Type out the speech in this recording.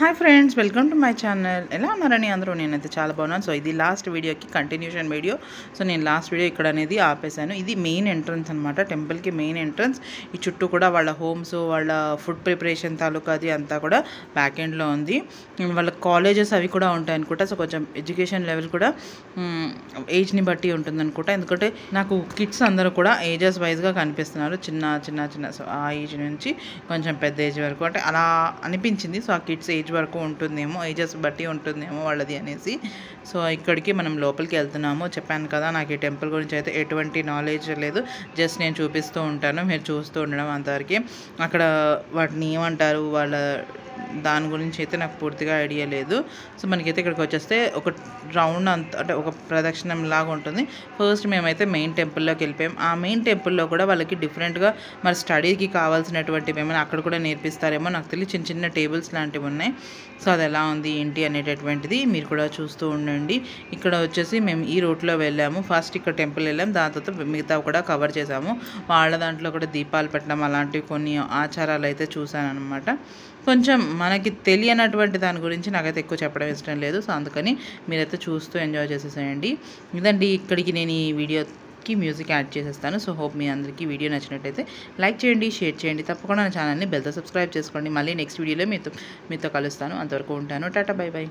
Hi friends, welcome to my channel. ఎలా ఉన్నారని అందరూ? నేనైతే చాలా బాగున్నాను. సో ఇది లాస్ట్ వీడియోకి కంటిన్యూషన్ వీడియో. సో నేను లాస్ట్ వీడియో ఇక్కడ అనేది ఆపేశాను. ఇది మెయిన్ ఎంట్రన్స్ అనమాట, టెంపుల్కి మెయిన్ ఎంట్రన్స్. ఈ చుట్టూ కూడా వాళ్ళ హోమ్స్, వాళ్ళ ఫుడ్ ప్రిపరేషన్ తాలూకా అది అంతా కూడా బ్యాక్ ఎండ్లో ఉంది. వాళ్ళ కాలేజెస్ అవి కూడా ఉంటాయి అనుకుంటా. సో కొంచెం ఎడ్యుకేషన్ లెవెల్ కూడా ఏజ్ని బట్టి ఉంటుంది అనుకుంటా. ఎందుకంటే నాకు కిడ్స్ అందరూ కూడా ఏజెస్ వైజ్గా కనిపిస్తున్నారు. చిన్న చిన్న చిన్న సో ఆ ఏజ్ నుంచి కొంచెం పెద్ద ఏజ్ వరకు, అంటే అలా అనిపించింది. సో ఆ కిడ్స్ ఏజ్ వరకు ఉంటుందేమో, ఏజెస్ బట్టి ఉంటుందేమో వాళ్ళది అనేసి. సో ఇక్కడికి మనం లోపలికి వెళ్తున్నాము. చెప్పాను కదా, నాకు ఈ టెంపుల్ గురించి అయితే ఎటువంటి నాలెడ్జ్ లేదు. జస్ట్ నేను చూపిస్తూ ఉంటాను, మీరు చూస్తూ ఉండడం అంతవరకు. అక్కడ వాటిని ఏమంటారు, వాళ్ళ దాని గురించి అయితే నాకు పూర్తిగా ఐడియా లేదు. సో మనకైతే ఇక్కడికి వచ్చేస్తే ఒక రౌండ్ అంత, అంటే ఒక ప్రదక్షిణం లాగా ఉంటుంది. ఫస్ట్ మేమైతే మెయిన్ టెంపుల్లోకి వెళ్ళిపోయాం. ఆ మెయిన్ టెంపుల్లో కూడా వాళ్ళకి డిఫరెంట్గా మరి స్టడీకి కావాల్సినటువంటివి ఏమైనా అక్కడ కూడా నేర్పిస్తారేమో నాకు తెలియదు. చిన్న చిన్న టేబుల్స్ లాంటివి ఉన్నాయి. సో అది ఎలా ఉంది ఏంటి అనేటటువంటిది మీరు కూడా చూస్తూ ఉండండి. ఇక్కడ వచ్చేసి మేము ఈ రూట్లో వెళ్ళాము. ఫస్ట్ ఇక్కడ టెంపుల్ వెళ్ళాము, దాని తర్వాత మిగతా కూడా కవర్ చేసాము. వాళ్ళ దాంట్లో కూడా దీపాలు పెట్టడం అలాంటివి కొన్ని ఆచారాలు అయితే చూశాను అనమాట. కొంచెం మనకి తెలియనటువంటి దాని గురించి నాకైతే ఎక్కువ చెప్పడం ఇష్టం లేదు. సో అందుకని మీరైతే చూస్తూ ఎంజాయ్ చేసేసేయండి. ఇదండి, ఇక్కడికి నేను ఈ వీడియోకి మ్యూజిక్ యాడ్ చేసేస్తాను. సో హోప్ మీ అందరికీ వీడియో నచ్చినట్టయితే లైక్ చేయండి, షేర్ చేయండి. తప్పకుండా నా ఛానల్ని బెల్తో సబ్స్క్రైబ్ చేసుకోండి. మళ్ళీ నెక్స్ట్ వీడియోలో మీతో కలుస్తాను. అంతవరకు ఉంటాను. Tata, by by.